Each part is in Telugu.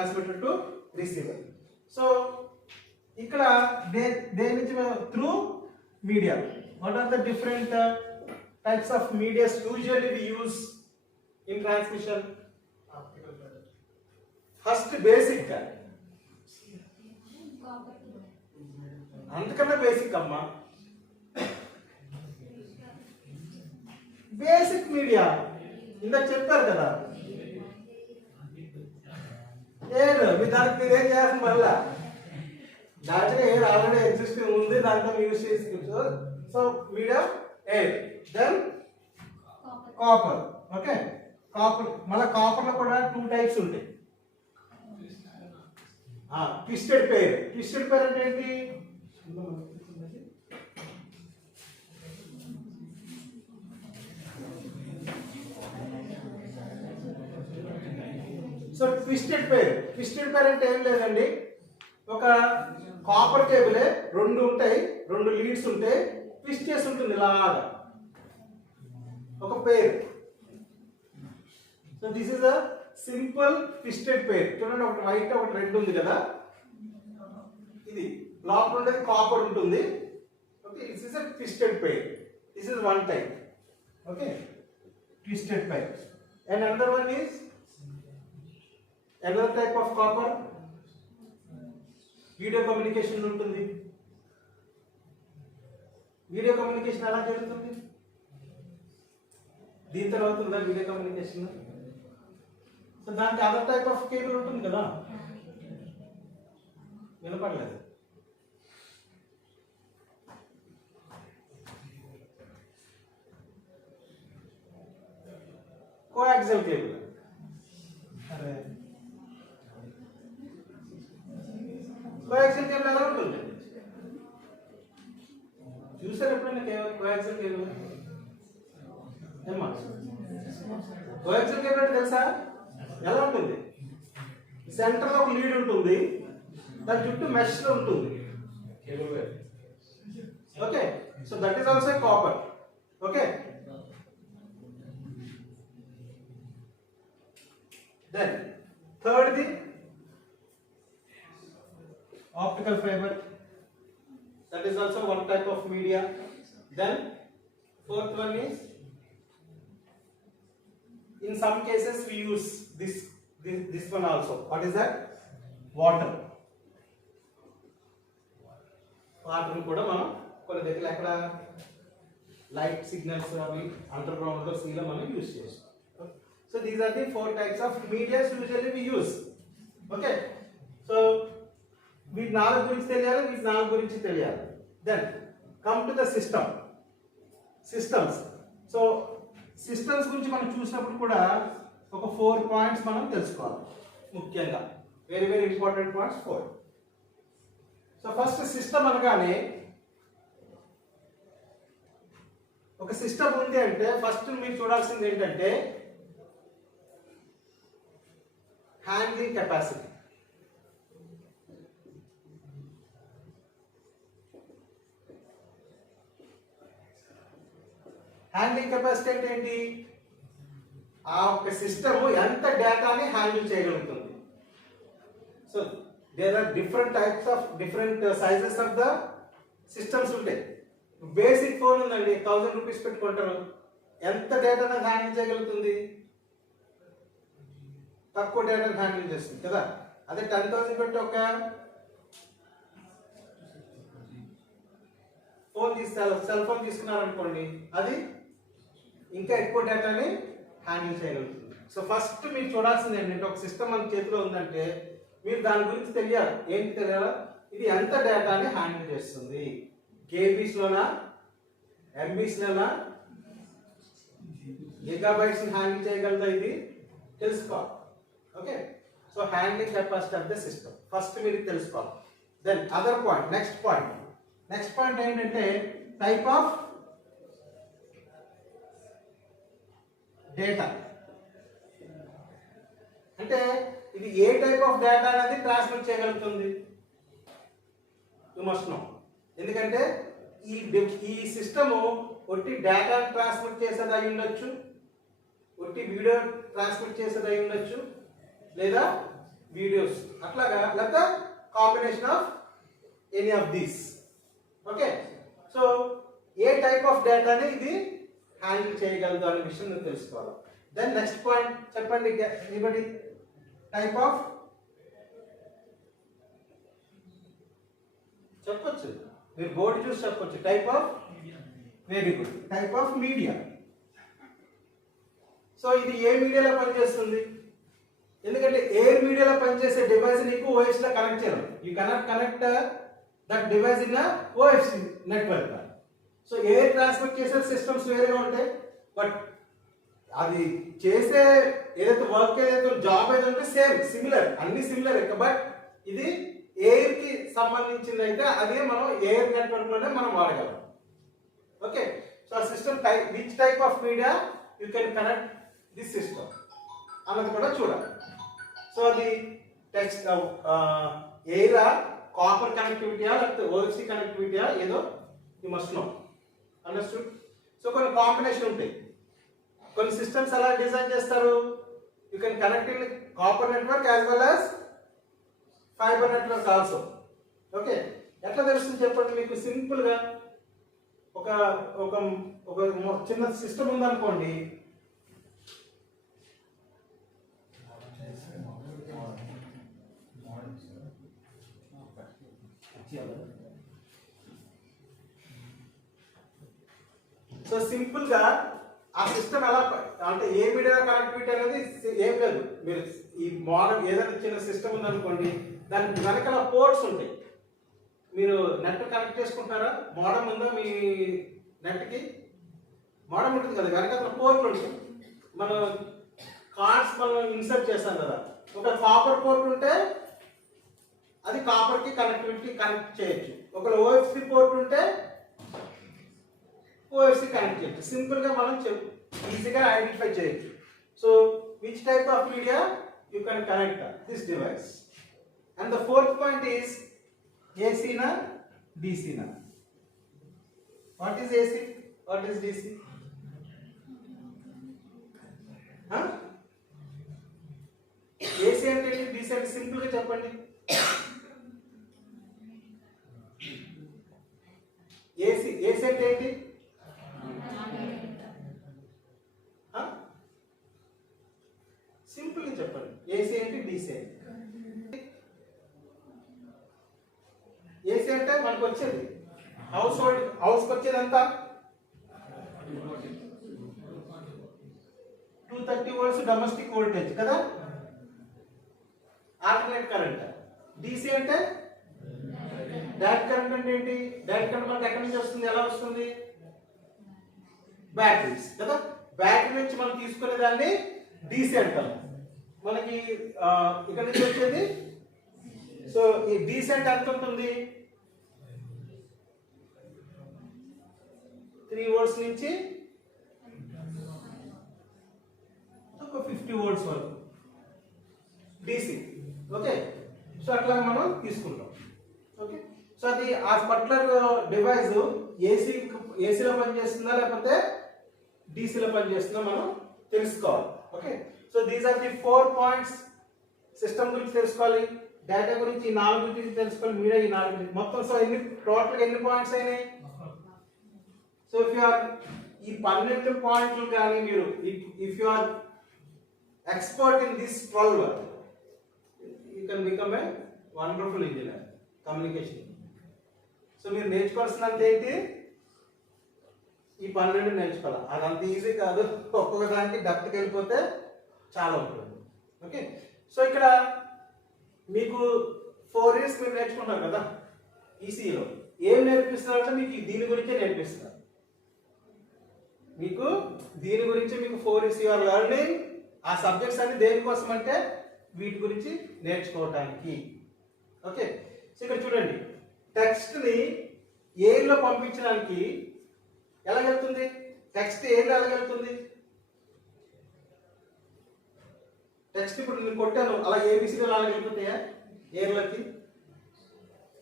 transmitter to receiver. So ఇక్కడ దేని నుంచి through media. What are the different types of media usually we use in transmission? First basic గా అందుకన్నా బేసిక్ అమ్మా. బేసిక్ మీడియా ఇందాక చెప్పారు కదా. మీ దానికి మీరేం చేయాల్సిన మళ్ళా దాంట్లో ఎయిర్ ఆల్రెడీ ఎగ్జిస్టింగ్ ఉంది, దాంట్లో యూజ్ చేసుకోవచ్చు. So media air, then copper. Okay, copper. మళ్ళీ కాపర్లో కూడా 2 టైప్స్ ఉంటాయి. ట్విస్టెడ్ పేర్. ట్విస్టెడ్ పేర్ అంటే ఏంటి? సో ట్విస్టెడ్ పేర్ అంటే ఏం లేదండి, ఒక కాపర్ కేబులే 2 ఉంటాయి, 2 లీడ్స్ ఉంటాయి, ట్విస్ట్ చేసి ఉంటుంది ఇలాగా ఒక pair. So this is a simple twisted pair. చూడండి, ఒకటి వైట్ ఒకటి రెడ్ ఉంది కదా, ఇది లోపల ఉండేది కాపర్ ఉంటుంది. Okay, this is a twisted pair. This is one type. Okay, twisted pair. And another one is another type of copper. Video communication ఉంటుంది. వీడియో కమ్యూనికేషన్ ఎలా జరుగుతుంది? దీంతో అవుతుందా వీడియో కమ్యూనికేషన్? సో దానికి అదర్ టైప్ ఆఫ్ కేబుల్ ఉంటుంది కదా. వినపడలేదు. Coaxial cable. అరే, కోయాక్సియల్ కేబుల్ ఎలా ఉంటుంది? చూసారు ఎప్పుడైనా కోయాక్సియల్ కేబుల్? ఏమా కోయాక్సియల్ కేబుల్ అంటే తెలుసా? ఎలా ఉంటుంది? సెంటర్ లో ఒక లీడ్ ఉంటుంది, దాని చుట్టూ మెష్ ఉంటుంది. Okay, so that is also copper. Okay, then third the optical fiber, that is also one type of media. Then fourth one is, in some cases we use this one also. What is that? Water. Water kuda manam కొన్ని దగ్గర ఎక్కడ లైట్ సిగ్నల్స్ అవి అండర్ గ్రౌండ్ లో సీలో మనం యూజ్ చేస్తాం. So these are the 4 types of media usually we use. Okay, so వీటి 4 గురించి తెలియాలి, వీటి 4 గురించి తెలియాలి. Then come to the systems. So systems గురించి మనం చూసినప్పుడు కూడా ఒక 4 పాయింట్స్ మనం తెలుసుకోవాలి ముఖ్యంగా. Very very important points 4. So first system అనగానే, ఒక సిస్టమ్ ఉంది అంటే ఫస్ట్ మీరు చూడాల్సింది ఏంటంటే హ్యాండ్లింగ్ కెపాసిటీ. హ్యాండ్లింగ్ కెపాసిటీ అంటే ఏంటి? ఆ ఒక సిస్టమ్ ఎంత డేటాని హ్యాండిల్ చేయగలుగుతుంది. So there are different types of different sizes of the systems ఉంటాయి. బేసిక్ ఫోన్ ఉందండి, 1000 రూపీస్ పెట్టుకుంటారు, ఎంత డేటాని హ్యాండిల్ చేయగలుగుతుంది? తక్కువ డేటాని హ్యాండిల్ చేస్తుంది కదా. అదే 10,000 పెట్టి ఒక ఫోన్ సెల్ ఫోన్ తీసుకున్నారనుకోండి, అది ఇంకా ఎక్కువ డేటాని హ్యాండిల్ చేయగలుగుతుంది. సో ఫస్ట్ మీరు చూడాల్సింది ఏంటంటే, ఒక సిస్టమ్ మన చేతిలో ఉందంటే మీరు దాని గురించి తెలియాలి. ఏంటి తెలియాలా? ఇది ఎంత డేటాని హ్యాండిల్ చేస్తుంది, కేబీస్లోనా, ఎంబీస్లోనా, గిగాబైట్స్ హ్యాండిల్ చేయగలదా, ఇది తెలుసుకోవాలి. Okay, so handling capacity of the system first మీరు తెలుసుకోవాలి. Then other point, next point ఏంటంటే టైప్ ఆఫ్ డేటా. అంటే ఇది ఏ టైప్ ఆఫ్ డేటా అనేది ట్రాన్స్మిట్ చేయగలుగుతుంది? You must know. ఎందుకంటే ఈ సిస్టమ్ ఒట్టి డేటా ట్రాన్స్మిట్ చేసేది అయి ఉండొచ్చు, ఒట్టి వీడియో ట్రాన్స్మిట్ చేసేది అయి ఉండొచ్చు, లేదా వీడియోస్ అట్లాగా, లేదా combination of any of these. Okay, so A type of డేటాని ఇది హ్యాండిల్ చేయగలదు అనే విషయం మీరు తెలుసుకోవాలి. దెన్ నెక్స్ట్ పాయింట్ చెప్పండి, ఎనీబడి? టైప్ ఆఫ్, చెప్పొచ్చు మీరు, బోర్డు చూసి చెప్పొచ్చు. Type of, very good, type of media. So ఇది ఏ మీడియాలో పనిచేస్తుంది? ఎందుకంటే ఎయిర్ మీడియాలో పనిచేసే డివైస్ నీకు ఓఎస్ లో కనెక్ట్ చేయడం. You cannot connect that device in OS network. So air transmit చేసే సిస్టమ్స్ వేరేగా ఉంటాయి, బట్ అది చేసే ఏదైతే వర్క్ ఏదైతే జాబ్ ఏదైతే ఉంటే సేమ్ సిమిలర్, అన్ని సిమిలర్. బట్ ఇది ఎయిర్ కి సంబంధించింది అయితే అదే మనం ఎయిర్ నెట్వర్క్ లోనే మనం వాడగలం. ఓకే, సో ఆ system type, which type of media you can connect this system అన్నది కూడా చూడాలి. సో అది టెక్స్ట్ ఎయిర్, కాపర్ కనెక్టివిటీయా లేకపోతే ఓఎఫ్సి కనెక్టివిటీయా, ఏదో you must know. Understood? So కొన్ని కాంబినేషన్ ఉంటాయి. కొన్ని సిస్టమ్స్ ఎలా డిజైన్ చేస్తారు? You can connect in copper network as well as fibre network also. Okay, ఎట్లా తెలుస్తుంది చెప్పండి మీకు? సింపుల్ గా ఒక ఒక ఒక చిన్న సిస్టమ్ ఉందనుకోండి. సో సింపుల్ గా ఆ సిస్టమ్ ఎలా అంటే ఏ మీడియా కనెక్టివిటీ అనేది ఏం లేదు. మీరు ఈ మోడల్ ఏదైనా చిన్న సిస్టమ్ ఉందనుకోండి, దానికి వెనకాల పోర్ట్స్ ఉంటాయి. మీరు నెట్ కనెక్ట్ చేసుకుంటారా? మోడమ్ ఉందా మీ నెట్కి? మోడమ్ ఉంటుంది కదా, వెనకాల పోర్ట్లు ఉంటాయి. మనం కార్డ్స్ మనం ఇన్సర్ట్ చేస్తాం కదా, ఒక కాపర్ పోర్ట్ ఉంటే అది కాపర్ కి కనెక్టివిటీ కనెక్ట్ చేయొచ్చు. ఒక ఓఎఫ్సి పోర్ట్ ఉంటే ఓఎఫ్సి కనెక్ట్ చేయొచ్చు. సింపుల్ గా మనం ఈజీగా ఐడెంటిఫై చేయొచ్చు. So which type of media you can connect this device. And the fourth point is AC na, DC na. What is AC? What is DC? Huh? AC అంటే ఏంటి, DC అంటే సింపుల్ గా చెప్పండి. AC అంటే ఏంటి? సింపుల్ గా చెప్పండి. AC అంటే DC అంటే. ఏసీ అంటే మనకు వచ్చేది హౌస్కి వచ్చేది ఎంత? 230 వోల్ట్స్ డొమెస్టిక్ వోల్టేజ్ కదా, ఆల్టర్నేట్ కరెంట్. DC అంటే డైరెక్ట్ కరెంట్. అంటే ఏంటి? డైరెక్ట్ కరెంట్ మనకి ఎక్కడి నుంచి వస్తుంది, ఎలా వస్తుంది? బ్యాటరీస్ కదా, బ్యాటరీ నుంచి మనం తీసుకునే దాన్ని DC అంటాం. మనకి ఇక్కడ నుంచి వచ్చేది. సో ఈ DC అంటే ఎంత ఉంటుంది? 3 వోల్ట్స్ నుంచి ఒక 50 వోల్ట్స్ వరకు DC. ఓకే, సో అట్లా మనం తీసుకుంటాం. ఓకే, సో అది ఆ పర్టికులర్ డివైస్ ఏసీలో పనిచేస్తుందా లేకపోతే డీసీలో పనిచేస్తుందా మనం తెలుసుకోవాలి. Okay, so these are the 4 points. System గురించి తెలుసుకోవాలి, డేటా గురించి ఈ 4 గురించి తెలుసుకోవాలి, మీడియా ఈ 4 గురించి మొత్తం. సో టోటల్ ఎన్ని పాయింట్స్ అయినాయి? సో ఇఫ్ యు ఆర్ ఈ 12 పాయింట్లు కానీ మీరు if you are expert in this 12, you can become a wonderful engineer communication. So మీరు నేర్చుకోవాల్సినంత ఏంటి? ఈ 12 నేర్చుకోవాలి. అదంత ఈజీ కాదు, ఒక్కొక్క దానికి డెప్త్కి వెళ్ళిపోతే చాలా ఉంటుంది. ఓకే, సో ఇక్కడ మీకు 4 ఇయర్స్ మీరు నేర్చుకుంటారు కదా ఈసీలో. ఏం నేర్పిస్తున్నారంటే మీకు దీని గురించే నేర్పిస్తున్నారు. మీకు దీని గురించి మీకు 4 ఇయర్స్ యు ఆర్ లెర్నింగ్. ఆ సబ్జెక్ట్స్ అన్ని దేనికోసం అంటే వీటి గురించి నేర్చుకోవడానికి. ఓకే, సో ఇక్కడ చూడండి, టెక్స్ట్ ని ఎయిర్లో పంపించడానికి ఎలా వెళ్తుంది? టెక్స్ట్ ఎయిర్లో ఎలా వెళ్తుంది? టెక్స్ట్ ఇప్పుడు నేను కొట్టాను, అలా ఏబిసిడీలు అలా వెళ్ళిపోతాయా ఎయిర్లోకి?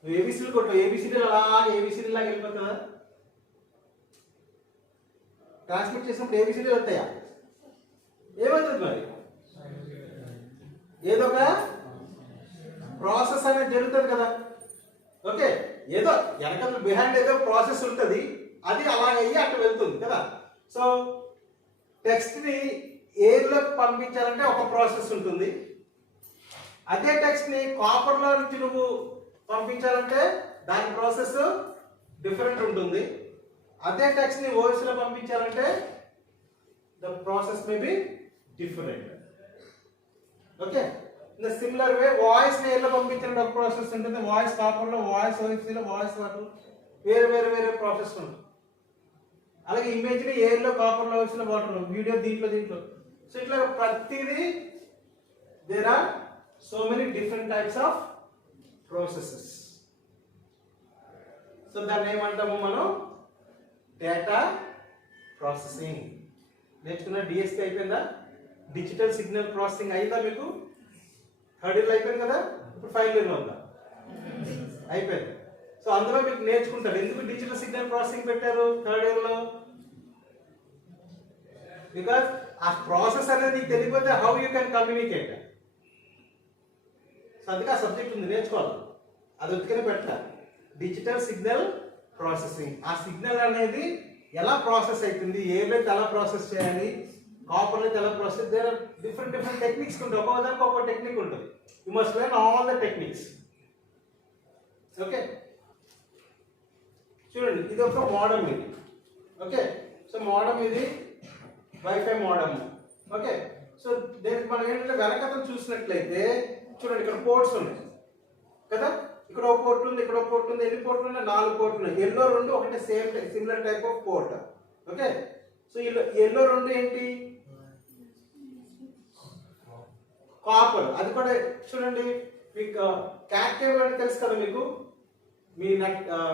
నువ్వు ఏబిసిడీలు కొట్టావు, ఏబిసిడీలు అలా ఏబిసిడీ లాగా వెళ్ళిపోతుందా? ట్రాన్స్మిట్ చేసినప్పుడు ఏబిసిడీలు వస్తాయా? ఏమవుతుంది మరి? ఏదో ఒక జరుగుతుంది కదా. ఓకే, ఏదో వెనకాల బిహైండ్ ఏదో ప్రాసెస్ ఉంటుంది, అది అలాగయ్యి అక్కడ వెళ్తుంది కదా. సో టెక్స్ట్ని ఎయిర్లోకి పంపించాలంటే ఒక ప్రాసెస్ ఉంటుంది, అదే టెక్స్ట్ని కాపర్లో నుంచి నువ్వు పంపించాలంటే దాని ప్రాసెస్ డిఫరెంట్ ఉంటుంది. అదే టెక్స్ట్ని వాయిస్లో పంపించాలంటే the process may be different. Okay, in the similar way వాయిస్ని ఎయిర్లో పంపించాలంటే ఒక ప్రాసెస్ ఉంటుంది, వాయిస్ కాపర్లో, వాయిస్ ఓఎస్లో, వాయిస్ వాటి వేరే వేరే వేరే ప్రాసెస్ ఉంటుంది. అలాగే ఇమేజ్ని ఎయిర్లో, కాపర్లో, ఓఎస్లో, వాటర్, వీడియో దీంట్లో. సో ఇట్లా ప్రతిదీ there are so many different types of processes. So దాన్ని ఏమంటాము మనం? Data processing. నేర్చుకున్న డిఎస్పీ అయిపోయిందా? డిజిటల్ సిగ్నల్ ప్రాసెసింగ్ అయిందా మీకు? థర్డ్ ఇయర్లో అయిపోయింది కదా, ఇప్పుడు ఫైనల్ ఇయర్లో ఉందా? అయిపోయింది. సో అందులో మీకు నేర్చుకుంటారు ఎందుకు డిజిటల్ సిగ్నల్ ప్రాసెసింగ్ పెట్టారు థర్డ్ ఇయర్లో. బికాస్ ఆ ప్రాసెస్ అనేది నీకు తెలియకపోతే how you can communicate. So అందుకే ఆ సబ్జెక్ట్ ఉంది, నేర్చుకోవాలి. అది ఉత్తికనే పెట్టాలి. డిజిటల్ సిగ్నల్ ప్రాసెసింగ్, ఆ సిగ్నల్ అనేది ఎలా ప్రాసెస్ అవుతుంది, ఏవైతే ఎలా ప్రాసెస్ చేయాలి, కాపర్లో ఎలా process, there are different techniques ఉంటాయి, ఒక్కొక్కదానికి ఒక్కొక్క టెక్నిక్ ఉంటుంది. You must learn all the techniques. Okay, చూడండి ఇది ఒక మోడమ్ ఇది. ఓకే, సో మోడమ్ ఇది వైఫై మోడమ్. ఓకే, సో దీనికి మనం ఏంటంటే వెనకథను చూసినట్లయితే చూడండి ఇక్కడ పోర్ట్స్ ఉన్నాయి కదా, ఇక్కడ ఒక పోర్ట్ ఉంది, ఇక్కడ ఒక పోర్ట్ ఉంది. ఎన్ని పోర్ట్లు ఉన్నాయి? 4 పోర్ట్లు ఉన్నాయి. ఎల్లో 2 ఒకటే similar type of port. Okay, so yellow 2 ఏంటి? కాపర్. అది కూడా చూడండి మీకు క్యాట్ కేబుల్ అంటే తెలుసు కదా మీకు.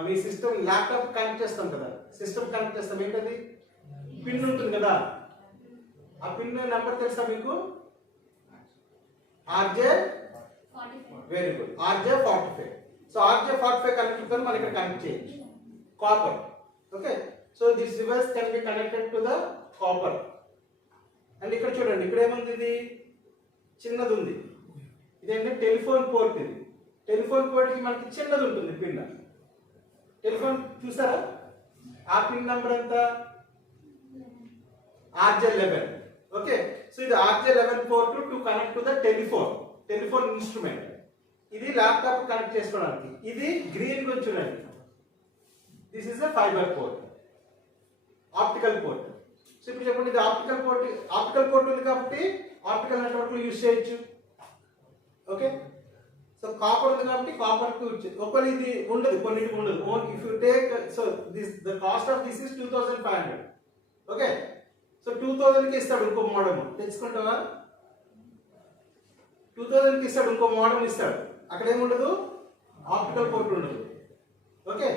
మీ సిస్టమ్ ల్యాప్టాప్ కనెక్ట్ చేస్తాం కదా, సిస్టమ్ కనెక్ట్ చేస్తాం, ఏంటది? పిన్ ఉంటుంది కదా, ఆ పిన్ నెంబర్ తెలుసా మీకు? RJ, very good, RJ45. So RJ45 కనెక్టర్తో మనం ఇక్కడ కనెక్ట్ చేయొచ్చు copper. Okay, so this device can be connected to the copper. And ఇక్కడ చూడండి ఇక్కడ ఏముంది? ఇది చిన్నది ఉంది, ఇదేంటి? Telephone port. ఇది టెలిఫోన్ పోర్ట్కి మనకి చిన్నది ఉంటుంది పిన్. టెలిఫోన్ చూసారా? ఆ పిన్ నెంబర్ ఎంత? RJ11. ఓకే, సో ఇది RJ11 port to connect to the telephone instrument. ఇది ల్యాప్టాప్ కనెక్ట్ చేసుకోవడానికి. ఇది గ్రీన్ గా చూడండి, this is the fibre port, optical port. So ఇప్పుడు చెప్పండి, ఇది ఆప్టికల్ పోర్ట్ ఉంది కాబట్టి ఆప్టికల్ నెట్వర్క్ లో యూజ్ చేయొచ్చు. ఓకే, సో కాపర్ ఉంది కాబట్టి కాపర్ కు యూజ్ చేయొచ్చు. ఒకవేళ ఇది ఉండదు, కొన్నిటికి ఉండదు. If you take, so the cost of this is 2500. Okay, so 2000 కి ఇస్తాడు ఇంకో మోడమ్, తెచ్చుకుంటావా? 2000 కి ఇస్తాడు ఇంకో మోడమ్ ఇస్తాడు, అక్కడ ఏముండదు? ఆప్టికల్ పోర్ట్ ఉండదు. ఓకే,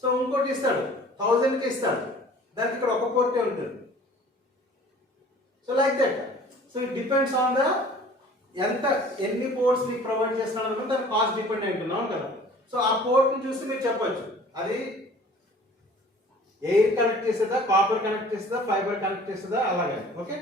సో ఇంకోటి ఇస్తాడు 1000 కి ఇస్తాడు, దానికి ఇక్కడ ఒక పోర్టే ఉంటుంది. So like that. So it depends on the ఎన్ని పోర్ట్స్ మీకు ప్రొవైడ్ చేస్తున్నాడు, దాని కాస్ట్ డిపెండ్ అయి ఉంటున్నాం కదా. సో ఆ పోర్ట్ ని చూసి మీరు చెప్పొచ్చు అది ఎయిర్ కనెక్ట్ చేసేదా, కాపర్ కనెక్ట్ చేసేదా, ఫైబర్ కనెక్ట్ చేసేదా, అలాగే. ఓకే.